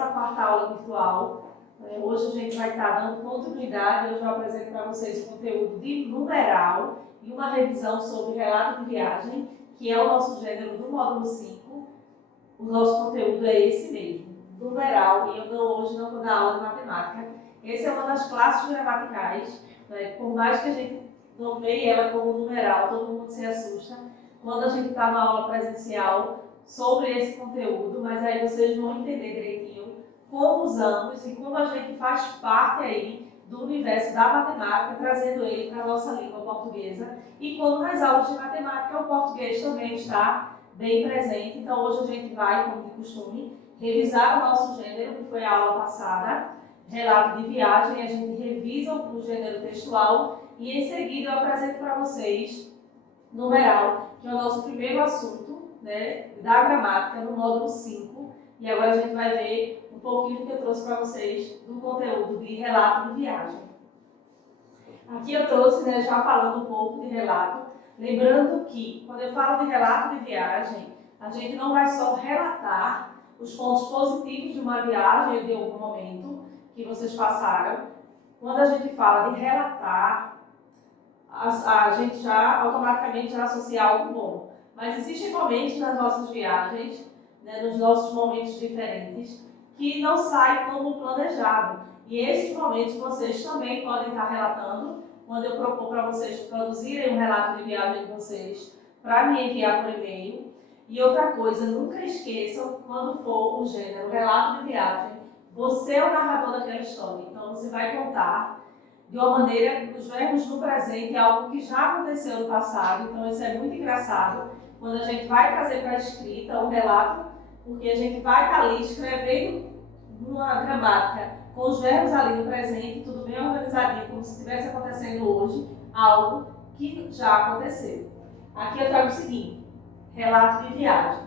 14ª aula virtual. Hoje a gente vai estar dando continuidade, hoje eu apresento para vocês o conteúdo de numeral e uma revisão sobre relato de viagem, que é o nosso gênero do módulo 5. O nosso conteúdo é esse mesmo, numeral, e eu hoje não vou dar aula de matemática. Essa é uma das classes gramaticais, por mais que a gente nomeie ela como numeral, todo mundo se assusta quando a gente está na aula presencial sobre esse conteúdo, mas aí vocês vão entender direitinho como usamos e como a gente faz parte aí do universo da matemática, trazendo ele para a nossa língua portuguesa, e como nas aulas de matemática o português também está bem presente. Então hoje a gente vai, como de costume, revisar o nosso gênero, que foi a aula passada, relato de viagem, a gente revisa o gênero textual e em seguida eu apresento para vocês numeral, que é o nosso primeiro assunto, né, da gramática no módulo 5, e agora a gente vai ver um pouquinho do que eu trouxe para vocês do conteúdo de relato de viagem. Aqui eu trouxe, né, já falando um pouco de relato, lembrando que quando eu falo de relato de viagem, a gente não vai só relatar os pontos positivos de uma viagem ou de algum momento que vocês passaram. Quando a gente fala de relatar, a gente já automaticamente já associa algo bom. Mas existem momentos nas nossas viagens, né, nos nossos momentos diferentes, que não saem como planejado. E esses momentos vocês também podem estar relatando quando eu propor para vocês produzirem um relato de viagem de vocês para me enviar por e-mail. E outra coisa, nunca esqueçam, quando for o gênero relato de viagem, você é o narrador daquela história. Então você vai contar de uma maneira que os verbos no presente é algo que já aconteceu no passado. Então isso é muito engraçado quando a gente vai trazer para a escrita um relato, porque a gente vai estar ali escrevendo uma gramática com os verbos ali no presente, tudo bem organizadinho, como se estivesse acontecendo hoje, algo que já aconteceu. Aqui eu trago o seguinte, relato de viagem.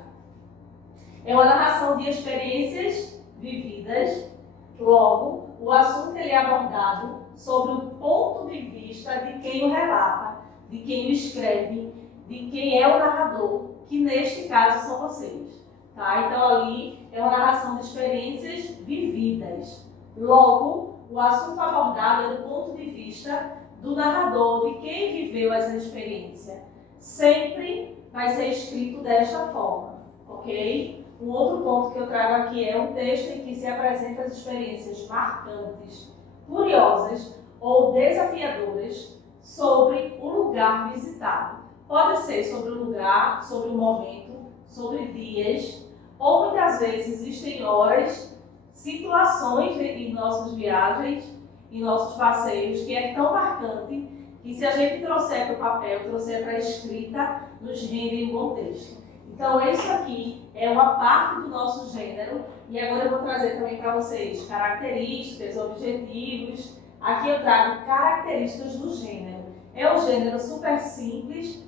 É uma narração de experiências vividas, logo, o assunto ele é abordado sobre o ponto de vista de quem o relata, de quem o escreve, de quem é o narrador, que neste caso são vocês. Tá? Então ali é uma narração de experiências vividas. Logo, o assunto abordado é do ponto de vista do narrador, de quem viveu essa experiência. Sempre vai ser escrito desta forma, ok? Um outro ponto que eu trago aqui é um texto em que se apresentam as experiências marcantes, curiosas ou desafiadoras sobre o lugar visitado. Pode ser sobre o lugar, sobre o momento, sobre dias, ou muitas vezes existem horas, situações em nossas viagens, em nossos passeios, que é tão marcante que se a gente trouxer para o papel, trouxer para a escrita, nos rende em bom texto. Então isso aqui é uma parte do nosso gênero, e agora eu vou trazer também para vocês características, objetivos. Aqui eu trago características do gênero. É um gênero super simples,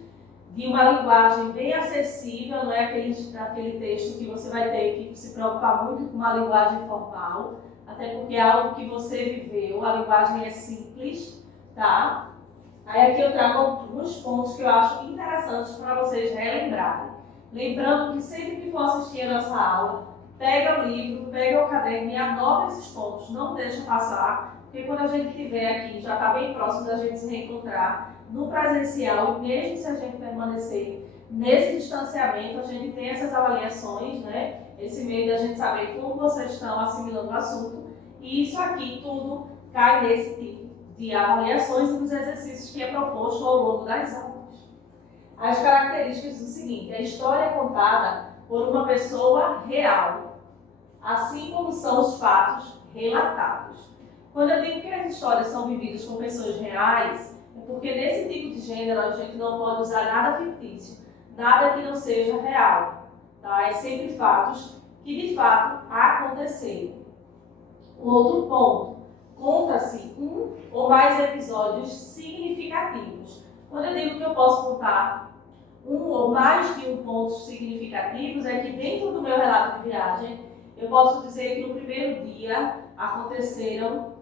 de uma linguagem bem acessível, não é aquele texto que você vai ter que se preocupar muito com uma linguagem formal, até porque é algo que você viveu, a linguagem é simples, tá? Aí aqui eu trago alguns pontos que eu acho interessantes para vocês relembrarem. Lembrando que sempre que for assistir a nossa aula, pega o livro, pega o caderno e anota esses pontos, não deixa passar, porque quando a gente estiver aqui, já está bem próximo da gente se reencontrar no presencial, mesmo se a gente permanecer nesse distanciamento, a gente tem essas avaliações, né? Esse meio da gente saber como vocês estão assimilando o assunto, e isso aqui tudo cai nesse tipo de avaliações e dos exercícios que é proposto ao longo das aulas. As características do seguinte, a história é contada por uma pessoa real, assim como são os fatos relatados. Quando eu digo que as histórias são vividas com pessoas reais, é porque nesse tipo de gênero a gente não pode usar nada fictício, nada que não seja real. Tá? É sempre fatos que de fato aconteceram. Um outro ponto, conta-se um ou mais episódios significativos. Quando eu digo que eu posso contar um ou mais de um pontos significativos, é que dentro do meu relato de viagem, eu posso dizer que no primeiro dia aconteceram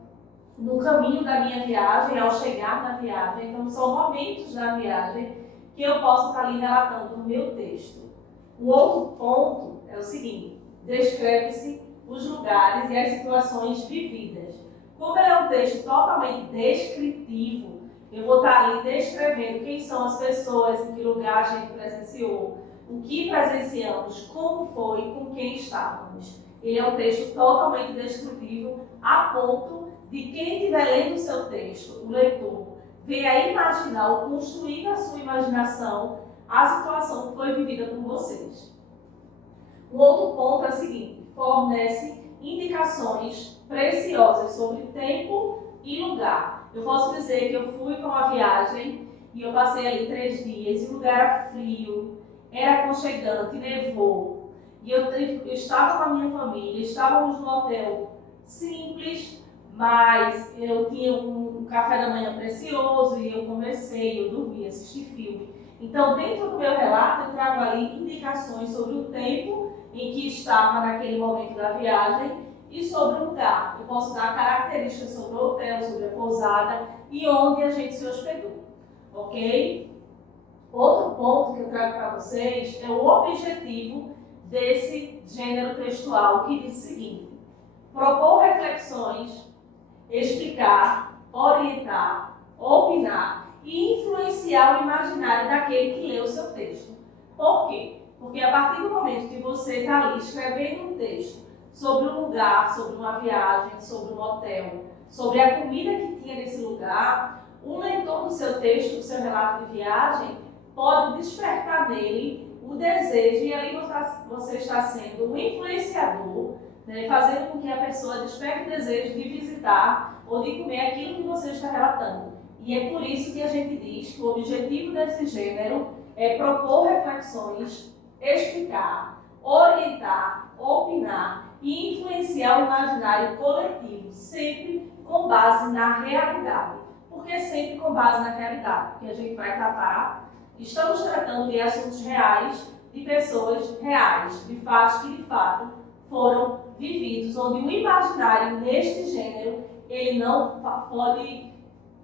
no caminho da minha viagem, ao chegar na viagem. Então são momentos da viagem que eu posso estar ali relatando no meu texto. O outro ponto é o seguinte, descreve-se os lugares e as situações vividas. Como ele é um texto totalmente descritivo, eu vou estar ali descrevendo quem são as pessoas, em que lugar a gente presenciou, o que presenciamos, como foi, com quem estávamos. Ele é um texto totalmente descritivo, a ponto de quem estiver lendo o seu texto, o leitor, venha a imaginar ou construir na sua imaginação a situação que foi vivida por vocês. O outro ponto é o seguinte: fornece indicações preciosas sobre tempo e lugar. Eu posso dizer que eu fui para uma viagem e eu passei ali 3 dias e o lugar era frio, era aconchegante, nevou. E eu estava com a minha família, estávamos num hotel simples, mas eu tinha um café da manhã precioso e eu conversei, eu dormi, assisti filme. Então, dentro do meu relato, eu trago ali indicações sobre o tempo em que estava naquele momento da viagem e sobre o lugar. Eu posso dar características sobre o hotel, sobre a pousada e onde a gente se hospedou, ok? Outro ponto que eu trago para vocês é o objetivo desse gênero textual, que diz o seguinte: propor reflexões, explicar, orientar, opinar e influenciar o imaginário daquele que lê o seu texto. Por quê? Porque a partir do momento que você está ali escrevendo um texto sobre um lugar, sobre uma viagem, sobre um hotel, sobre a comida que tinha nesse lugar, o leitor do seu texto, do seu relato de viagem, pode despertar nele o desejo, e ali você está sendo um influenciador, né, fazendo com que a pessoa desperte o desejo de visitar ou de comer aquilo que você está relatando. E é por isso que a gente diz que o objetivo desse gênero é propor reflexões, explicar, orientar, opinar e influenciar o imaginário coletivo, sempre com base na realidade. Por que sempre com base na realidade? Porque a gente vai tratar, estamos tratando de assuntos reais, de pessoas reais, de fatos que de fato foram vividos, onde o imaginário neste gênero, ele não pode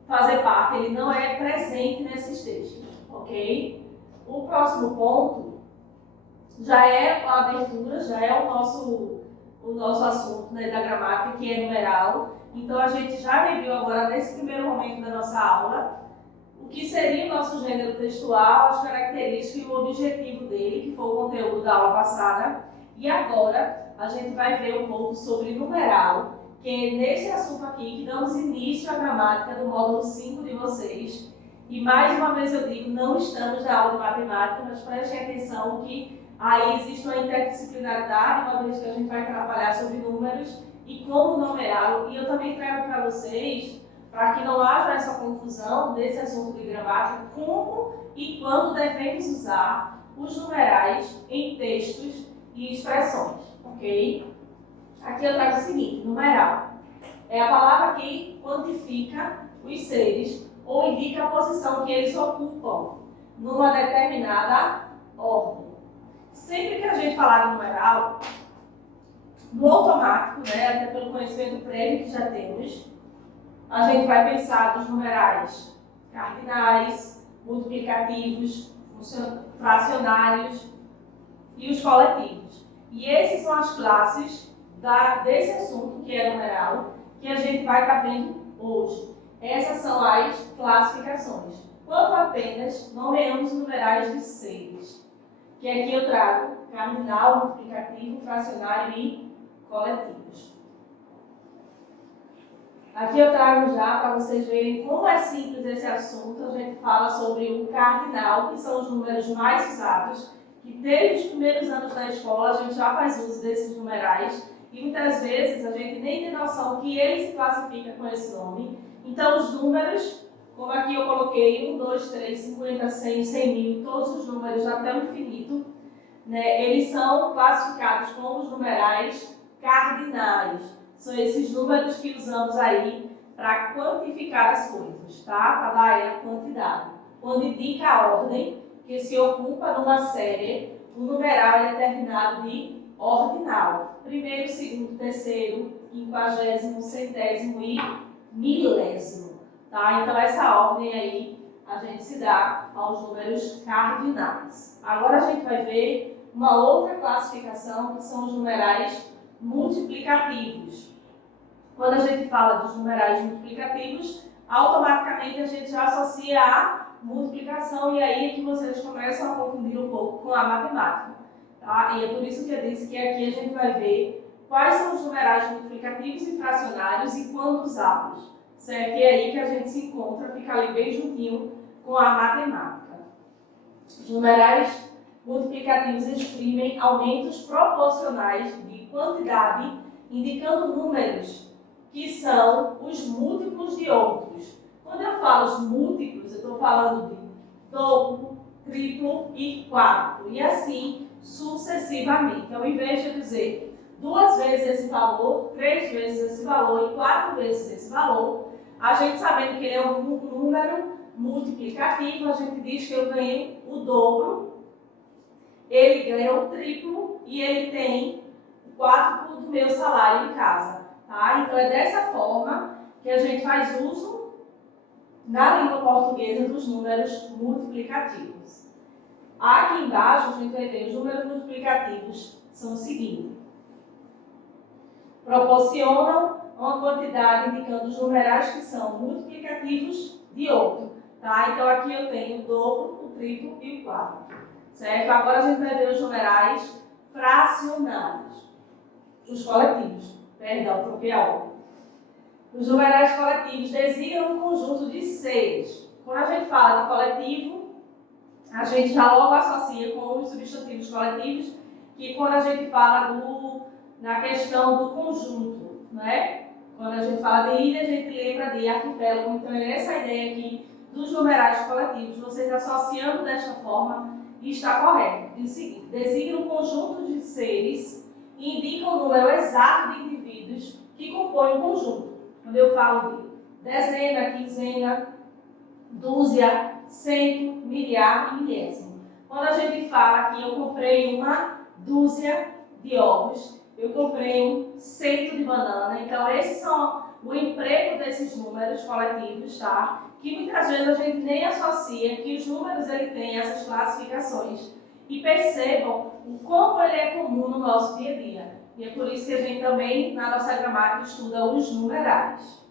fazer parte, ele não é presente nesses textos, ok? O próximo ponto já é a abertura, já é o nosso assunto, né, da gramática, que é numeral. Então a gente já reviu agora, nesse primeiro momento da nossa aula, o que seria o nosso gênero textual, as características e o objetivo dele, que foi o conteúdo da aula passada. E agora a gente vai ver um pouco sobre numeral, que é nesse assunto aqui que damos início à gramática do módulo 5 de vocês. E mais uma vez eu digo, não estamos na aula de matemática, mas prestem atenção que aí existe uma interdisciplinaridade, uma vez que a gente vai trabalhar sobre números e como numeral. E eu também trago para vocês, para que não haja essa confusão desse assunto de gramática, como e quando devemos usar os numerais em textos e expressões, ok? Aqui eu trago o seguinte: numeral é a palavra que quantifica os seres ou indica a posição que eles ocupam numa determinada ordem. Sempre que a gente falar de numeral, no automático, né, até pelo conhecimento prévio que já temos, a gente vai pensar nos numerais cardinais, multiplicativos, fracionários e os coletivos. E essas são as classes desse assunto, que é numeral, que a gente vai estar vendo hoje. Essas são as classificações. Quanto apenas nomeamos os numerais de seres, que aqui eu trago cardinal, multiplicativo, fracionário e coletivos. Aqui eu trago já para vocês verem como é simples esse assunto. A gente fala sobre o cardinal, que são os números mais usados, que desde os primeiros anos da escola a gente já faz uso desses numerais e muitas vezes a gente nem tem noção que ele se classifica com esse nome. Então os números, como aqui eu coloquei 1, 2, 3, 50, 100, 100 mil, todos os números até o infinito, né, eles são classificados como os numerais cardinais. São esses números que usamos aí para quantificar as coisas, tá? Para dar aí a quantidade. Quando indica a ordem que se ocupa numa série, o numeral é determinado de ordinal. Primeiro, segundo, terceiro, quinquagésimo, centésimo e milésimo. Tá? Então, essa ordem aí a gente se dá aos números cardinais. Agora a gente vai ver uma outra classificação, que são os numerais multiplicativos. Quando a gente fala dos numerais multiplicativos, automaticamente a gente já associa a multiplicação e aí é que vocês começam a confundir um pouco com a matemática. Tá? E é por isso que eu disse que aqui a gente vai ver quais são os numerais multiplicativos e fracionários e quando usá-los. Certo? E é aí que a gente se encontra, fica ali bem juntinho com a matemática. Os numerais multiplicativos exprimem aumentos proporcionais de quantidade, indicando números que são os múltiplos de outros. Quando eu falo os múltiplos, eu estou falando de dobro, triplo e quádruplo, e assim sucessivamente. Ao invés de eu dizer 2 vezes esse valor, 3 vezes esse valor e 4 vezes esse valor, a gente sabendo que ele é um número multiplicativo, a gente diz que eu ganhei o dobro, ele ganha o triplo e ele tem o quádruplo do meu salário em casa. Tá? Então é dessa forma que a gente faz uso na língua portuguesa dos números multiplicativos. Aqui embaixo a gente vai ver os números multiplicativos são o seguinte: proporcionam uma quantidade indicando os numerais que são multiplicativos de outro. Tá? Então aqui eu tenho o dobro, o triplo e o quádruplo. Certo? Agora a gente vai ver os numerais fracionários. Os coletivos. Perdão, troquei a ordem. Os numerais coletivos designam um conjunto de seres. Quando a gente fala de coletivo, a gente já logo associa com os substantivos coletivos, que quando a gente fala na questão do conjunto, né? Quando a gente fala de ilha, a gente lembra de arquipélago. Então é essa ideia aqui dos numerais coletivos. Vocês associando desta forma está correto. Diz o seguinte: designa um conjunto de seres e indica o número exato de indivíduos que compõem o conjunto. Quando eu falo de dezena, quinzena, dúzia, cento, milhar e milésimo. Quando a gente fala aqui, eu comprei uma dúzia de ovos, eu comprei um cento de banana. Então, esses são o emprego desses números coletivos, tá? Que muitas vezes a gente nem associa que os números ele têm essas classificações. E percebam o como ele é comum no nosso dia a dia. E é por isso que a gente também, na nossa gramática, estuda os numerais.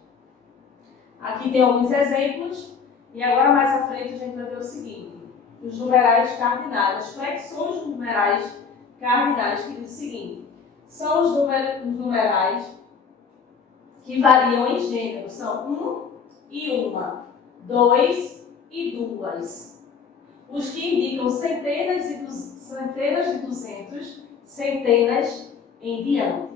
Aqui tem alguns exemplos, e agora mais à frente a gente vai ver o seguinte: os numerais cardinais, as flexões dos numerais cardinais, que diz o seguinte: são os numerais que variam em gênero, são 1 e 1, 2 e 2. Os que indicam centenas de 200, centenas em diante.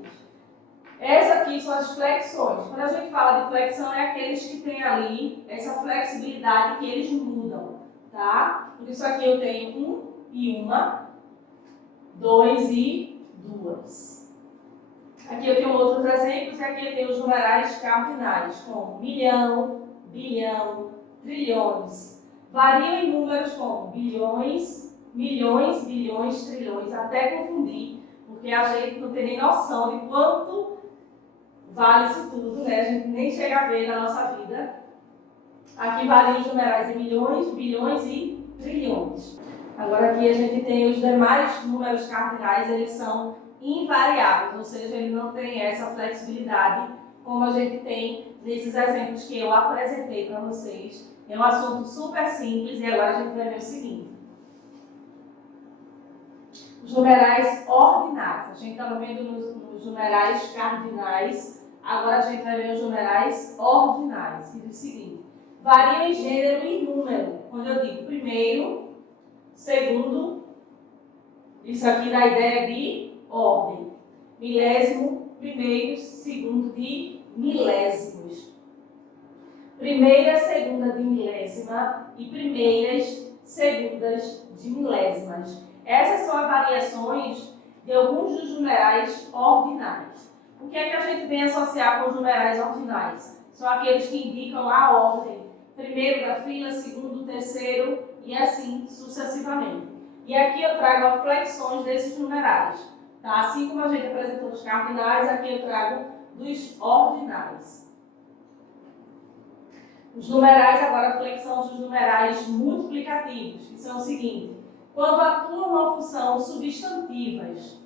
Essas aqui são as flexões. Quando a gente fala de flexão, é aqueles que têm ali essa flexibilidade que eles mudam, tá? Por isso aqui eu tenho 1 e 1, 2 e 2. Aqui eu tenho outros exemplos, e aqui eu tenho os numerais cardinais, como milhão, bilhão, trilhões. Variam em números como bilhões, milhões, bilhões, trilhões, até confundir, porque a gente não tem nem noção de quanto vale isso tudo, né? A gente nem chega a ver na nossa vida. Aqui variam os numerais em milhões, bilhões e trilhões. Agora aqui a gente tem os demais números cardinais, eles são invariáveis, ou seja, ele não tem essa flexibilidade como a gente tem nesses exemplos que eu apresentei para vocês. É um assunto super simples e agora a gente vai ver o seguinte: os numerais ordinários. A gente estava vendo nos numerais cardinais, agora a gente vai ver os numerais ordinais, que diz o seguinte: variam em gênero e número. Quando eu digo primeiro, segundo, isso aqui dá a ideia de ordem. Milésimo, primeiro, segundo de milésimos. Primeira, segunda de milésima e primeiras, segundas de milésimas. Essas são as variações de alguns dos numerais ordinais. O que é que a gente vem associar com os numerais ordinais? São aqueles que indicam a ordem. Primeiro da fila, segundo, terceiro e assim sucessivamente. E aqui eu trago as flexões desses numerais. Tá? Assim como a gente apresentou os cardinais, aqui eu trago dos ordinais. Os numerais, agora a flexão dos numerais multiplicativos, que são o seguinte: quando atuam uma função substantivas,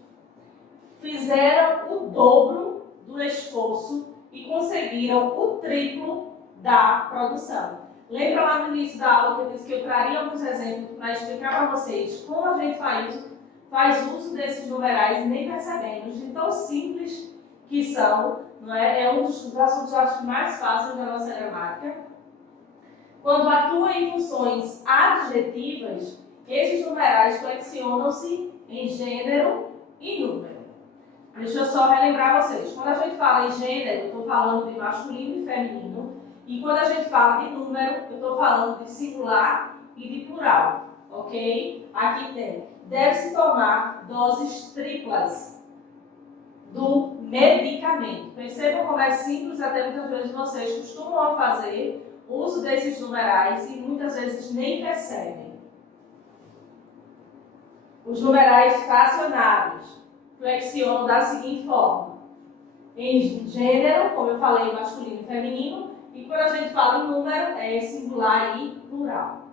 fizeram o dobro do esforço e conseguiram o triplo da produção. Lembra lá no início da aula que eu disse que eu traria alguns exemplos para explicar para vocês como a gente faz uso desses numerais e nem percebemos de tão simples que são, não é? É um dos assuntos, acho, mais fáceis da nossa gramática. Quando atua em funções adjetivas, esses numerais flexionam-se em gênero e número. Deixa eu só relembrar vocês. Quando a gente fala em gênero, eu estou falando de masculino e feminino. E quando a gente fala de número, eu estou falando de singular e de plural. Ok? Aqui tem. Deve-se tomar doses triplas do medicamento. Percebam como é simples, até muitas vezes vocês costumam fazer uso desses numerais e muitas vezes nem percebem. Os numerais fracionários flexionam da seguinte forma: em gênero, como eu falei, masculino e feminino, e quando a gente fala em número, é singular e plural.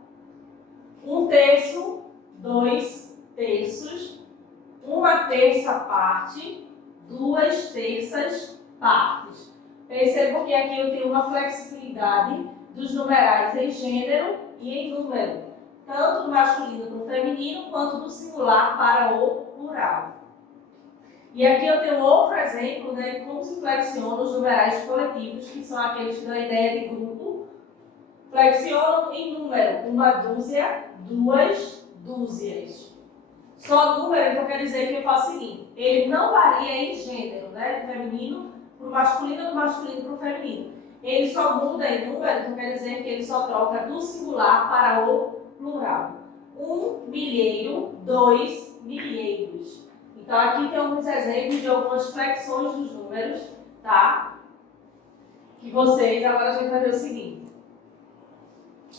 1/3, 2/3, 1/3 parte, 2/3 partes. Percebam que aqui eu tenho uma flexibilidade dos numerais em gênero e em número, tanto do masculino para o feminino, quanto do singular para o plural. E aqui eu tenho outro exemplo, né, de como se flexionam os numerais coletivos, que são aqueles que dão a ideia de grupo. Flexionam em número, 1 dúzia, 2 dúzias. Só número, então quer dizer que eu faço o seguinte: ele não varia em gênero, né, do feminino para o masculino, do masculino para o feminino. Ele só muda em número, então quer dizer que ele só troca do singular para o plural. 1 milheiro, 2 milheiros. Então aqui tem alguns exemplos de algumas flexões dos números, tá? Que vocês, agora a gente vai ver o seguinte: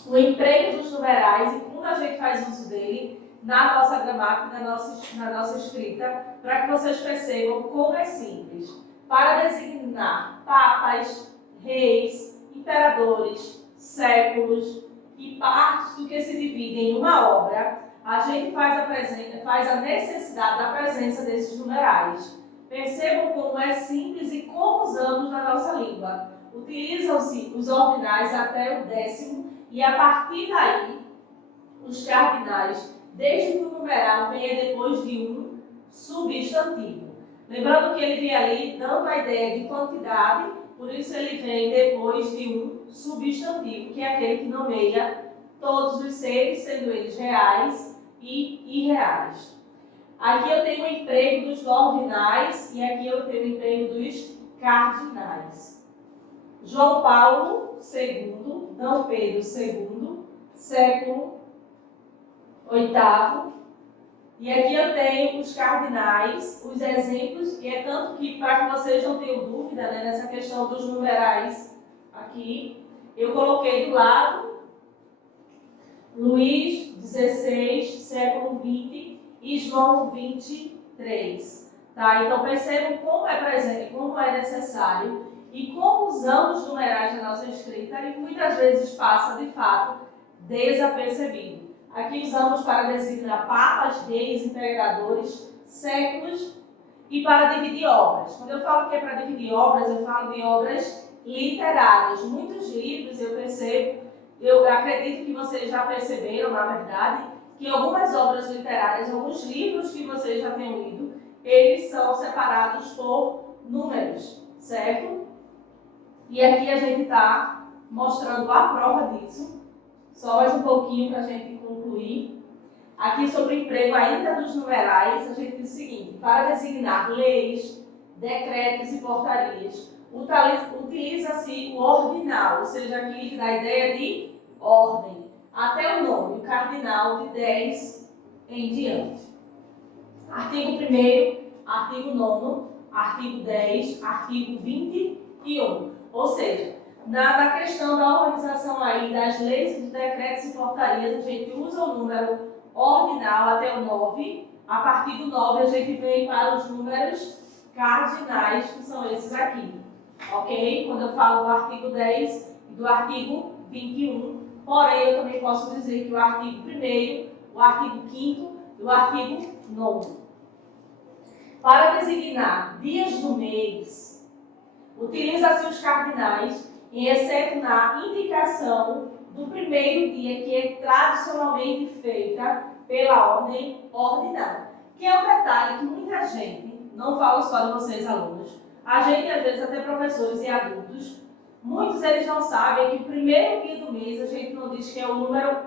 o emprego dos numerais e como a gente faz uso dele na nossa gramática, na nossa escrita, para que vocês percebam como é simples. Para designar papas, reis, imperadores, séculos e partes do que se divide em uma obra, a gente faz a necessidade da presença desses numerais. Percebam como é simples e como usamos na nossa língua. Utilizam-se os ordinais até o 10º e a partir daí os cardinais, desde que o numeral venha depois de um substantivo. Lembrando que ele vem ali dando a ideia de quantidade, por isso ele vem depois de um substantivo, que é aquele que nomeia todos os seres, sendo eles reais e irreais. Aqui eu tenho o emprego dos ordinais e aqui eu tenho o emprego dos cardinais. João Paulo II, D. Pedro II, século VIII. E aqui eu tenho os cardinais, os exemplos, e é tanto que, para que vocês não tenham dúvida, né, nessa questão dos numerais aqui, eu coloquei do lado Luís XVI, século XX, e João 23. Tá? Então percebam como é presente, como é necessário e como usamos os numerais na nossa escrita e muitas vezes passa, de fato, desapercebido. Aqui usamos para designar papas, reis, imperadores, séculos e para dividir obras. Quando eu falo que é para dividir obras, eu falo de obras literárias. Muitos livros eu acredito que vocês já perceberam, na verdade, que algumas obras literárias, alguns livros que vocês já tenham lido, eles são separados por números, certo? E aqui a gente está mostrando a prova disso. Só mais um pouquinho para a gente concluir. Aqui sobre o emprego ainda dos numerais, a gente diz o seguinte: para designar leis, decretos e portarias, utiliza-se o ordinal, ou seja, aqui da ideia de ordem, até o nome, o cardinal de 10 em diante. Artigo 1º, artigo 9º, artigo 10, artigo 21. Ou seja, na questão da organização aí das leis, dos decretos e portarias, a gente usa o número ordinal até o 9. A partir do 9 a gente vem para os números cardinais, que são esses aqui. Ok? Quando eu falo do artigo 10 e do artigo 21, porém eu também posso dizer que o artigo 1º, o artigo 5º e o artigo 9º. Para designar dias do mês, utiliza-se os cardinais, exceto na indicação do primeiro dia, que é tradicionalmente feita pela ordem ordinária. Que é um detalhe que muita gente, não falo só de vocês alunos, a gente às vezes até professores e adultos, muitos eles não sabem que o primeiro dia do mês a gente não diz que é o número,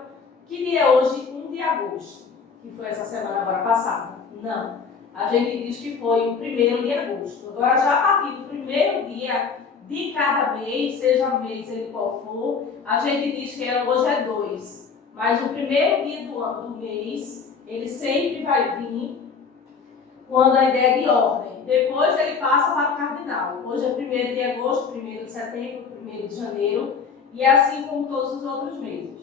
que dia é hoje? 1 de agosto, que foi essa semana agora passada. Não. A gente diz que foi o 1º de agosto. Agora, já a partir do primeiro dia de cada mês, seja mês ele qual for, a gente diz que hoje é 2. Mas o primeiro dia do mês, ele sempre vai vir quando a ideia é de ordem. Depois ele passa para o cardinal. Hoje é 1º de agosto, 1º de setembro, 1º de janeiro, e assim como todos os outros meses.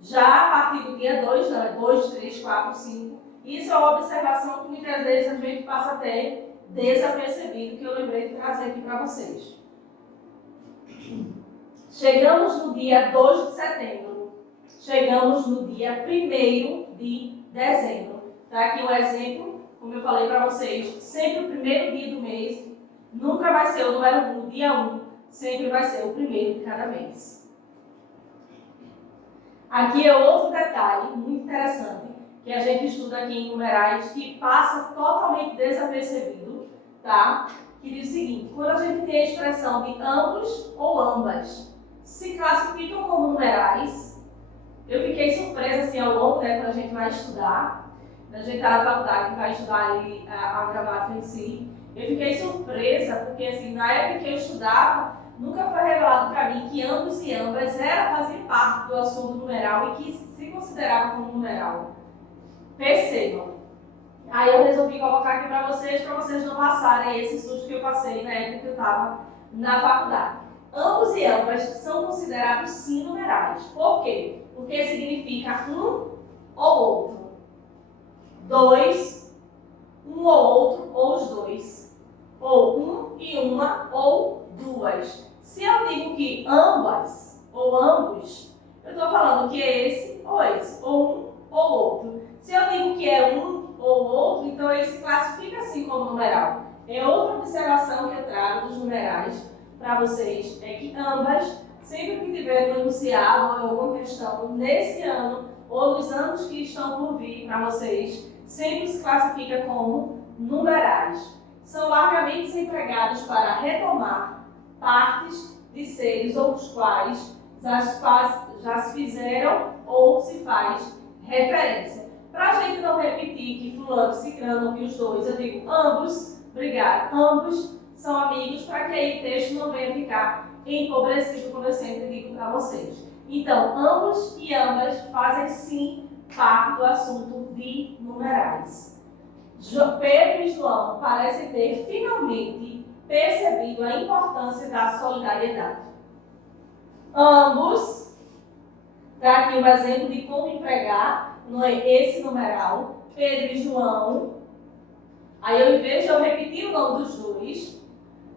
Já a partir do dia 2, 2, 3, 4, 5, isso é uma observação que muitas vezes a gente passa até desapercebido, que eu lembrei de trazer aqui para vocês. Chegamos no dia 2 de setembro. Chegamos no dia 1º de dezembro. Tá aqui um exemplo, como eu falei para vocês, sempre o primeiro dia do mês, nunca vai ser o número 1, dia 1, sempre vai ser o primeiro de cada mês. Aqui é outro detalhe muito interessante, que a gente estuda aqui em numerais, que passa totalmente desapercebido, tá? Que diz o seguinte: quando a gente tem a expressão de ambos ou ambas se classificam como numerais, eu fiquei surpresa assim ao longo, quando a gente vai estudar, a gente está na faculdade que vai estudar ali a gramática em si, eu fiquei surpresa porque assim, na época que eu estudava, nunca foi revelado para mim que ambos e ambas faziam parte do assunto numeral e que se considerava como numeral. Percebam. Aí eu resolvi colocar aqui para vocês não passarem esse susto que eu passei na época que eu estava na faculdade. Ambos e ambas são considerados sim numerais. Por quê? Porque significa um ou outro. 2, um ou outro, ou os dois. Ou um e uma, ou duas. Se eu digo que ambas, ou ambos, eu estou falando que é esse, ou um ou outro. Se eu digo que é um ou outro, então ele se classifica assim como numeral. É outra observação que eu trago dos numerais para vocês, é que ambas, sempre que tiver no enunciado ou alguma questão nesse ano, ou nos anos que estão por vir para vocês, sempre se classifica como numerais. São largamente empregados para retomar partes de seres ou os quais já se fizeram ou se faz referência. Para a gente não repetir que fulano, ciclano, que os dois, eu digo ambos, obrigado, ambos são amigos, para que aí o texto não venha ficar empobrecido, como eu sempre digo para vocês. Então, ambos e ambas fazem sim parte do assunto de numerais. Pedro e João parecem ter finalmente percebido a importância da solidariedade. Ambos, dá aqui um exemplo de como empregar, não é esse numeral, Pedro e João. Aí eu, em vez de eu repetir o nome dos dois,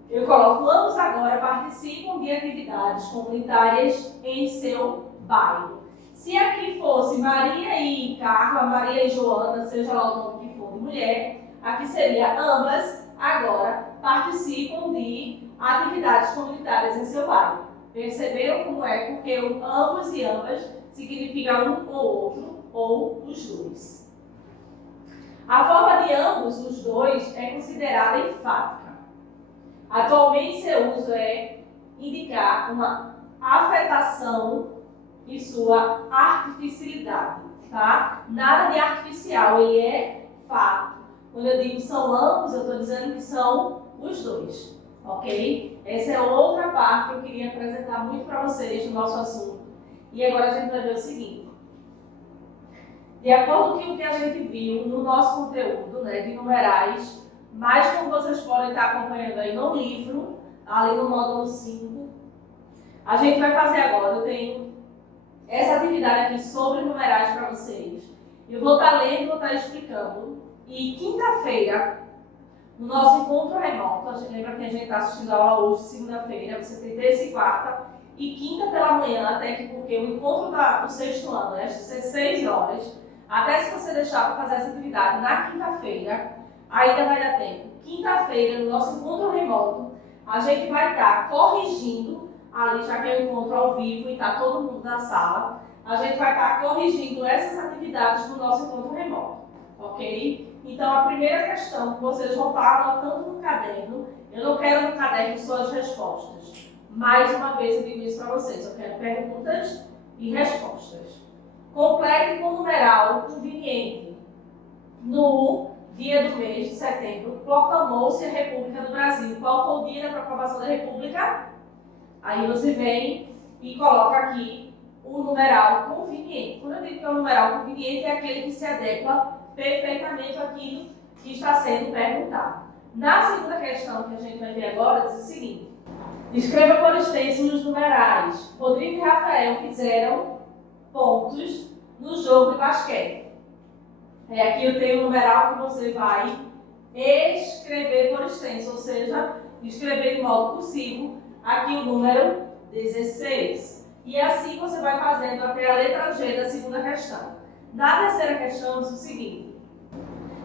eu coloco ambos agora participam de atividades comunitárias em seu bairro. Se aqui fosse Maria e Carla, Maria e Joana, seja lá o nome que for de mulher, aqui seria ambas agora participam de atividades comunitárias em seu bairro. Perceberam como é? Porque o ambos e ambas significa um ou outro, ou os dois. A forma de ambos, os dois, é considerada enfática. Atualmente, seu uso é indicar uma afetação e sua artificialidade, tá? Nada de artificial, ele é fato. Quando eu digo são ambos, eu estou dizendo que são os dois, ok? Essa é outra parte que eu queria apresentar muito para vocês no nosso assunto. E agora a gente vai ver o seguinte. De acordo com o que a gente viu no nosso conteúdo, de numerais, mas como vocês podem estar acompanhando aí no livro, ali no módulo 5, a gente vai fazer agora, eu tenho essa atividade aqui sobre numerais para vocês. Eu vou estar lendo e vou estar explicando. E quinta-feira, no nosso encontro remoto, a gente lembra que a gente está assistindo a aula hoje, segunda-feira, você tem terça e quarta, e quinta pela manhã, até que porque o encontro do sexto ano é às 16 horas, até se você deixar para fazer essa atividade na quinta-feira, ainda vai dar tempo. Quinta-feira, no nosso encontro remoto, a gente vai estar corrigindo, ali já que é um encontro ao vivo e está todo mundo na sala, a gente vai estar corrigindo essas atividades do nosso encontro remoto, ok? Então, a primeira questão que vocês vão estar anotando no caderno, eu não quero no caderno só as respostas. Mais uma vez eu digo isso para vocês, eu quero perguntas e respostas. Complete com numeral conveniente. No dia do mês de setembro, proclamou-se a República do Brasil. Qual foi o dia da proclamação da República? Aí você vem e coloca aqui o numeral conveniente. Quando eu digo que é o numeral conveniente, é aquele que se adequa perfeitamente àquilo que está sendo perguntado. Na segunda questão que a gente vai ver agora, diz o seguinte: escreva por extenso os numerais. Rodrigo e Rafael fizeram pontos no jogo de basquete. Aqui eu tenho o numeral que você vai escrever por extenso, ou seja, escrever de modo cursivo, aqui o número 16. E assim você vai fazendo até a letra G da segunda questão. Na terceira questão diz o seguinte: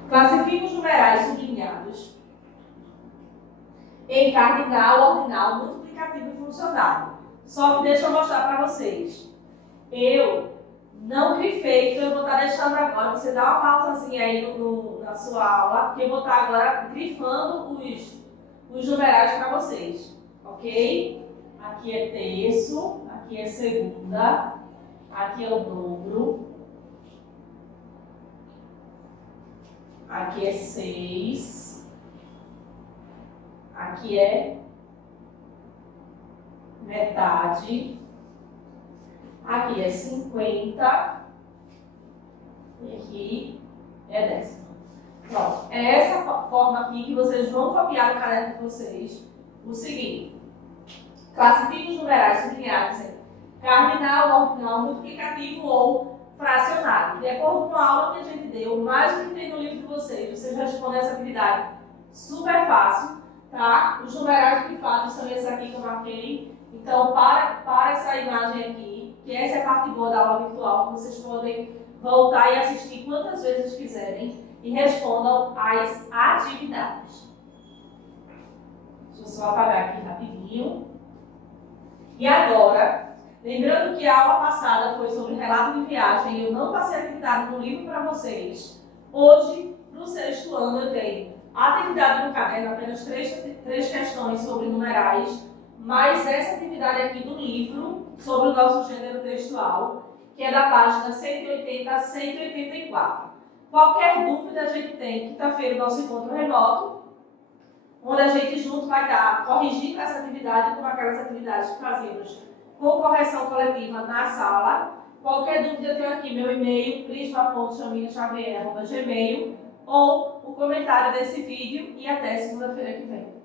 classifique os numerais sublinhados em cardinal, ordinal, multiplicativo e funcional. Só que deixa eu mostrar para vocês. Eu não grifei, então eu vou estar deixando agora. Você dá uma pausazinha aí na sua aula, porque eu vou estar agora grifando os numerais para vocês. Ok? Aqui é terço, aqui é segunda, aqui é o dobro, aqui é 6, aqui é metade, aqui é 50 e aqui é décima. Pronto, é essa forma aqui que vocês vão copiar no caderno de vocês. O seguinte: classifique os numerais sublinhados em cardinal, ordinal, multiplicativo ou fracionário. De acordo com a aula que a gente deu, mais o que tem no livro de vocês respondem essa atividade super fácil, tá? Os numerais grifados são esses aqui que eu marquei. Então, para essa imagem aqui, que essa é a parte boa da aula virtual, que vocês podem voltar e assistir quantas vezes quiserem e respondam as atividades. Deixa eu só apagar aqui rapidinho. E agora, lembrando que a aula passada foi sobre relato de viagem e eu não passei a atividade no livro para vocês, hoje, no sexto ano, eu tenho a atividade no caderno, apenas três questões sobre numerais, mais essa atividade aqui do livro, sobre o nosso gênero textual, que é da página 180 a 184. Qualquer dúvida a gente tem quinta-feira, nosso encontro remoto, onde a gente junto vai estar corrigindo essa atividade com aquelas atividades que fazíamos com correção coletiva na sala. Qualquer dúvida eu tenho aqui meu e-mail, prisma.chaminaxavier@gmail.com, ou o comentário desse vídeo, e até segunda-feira que vem.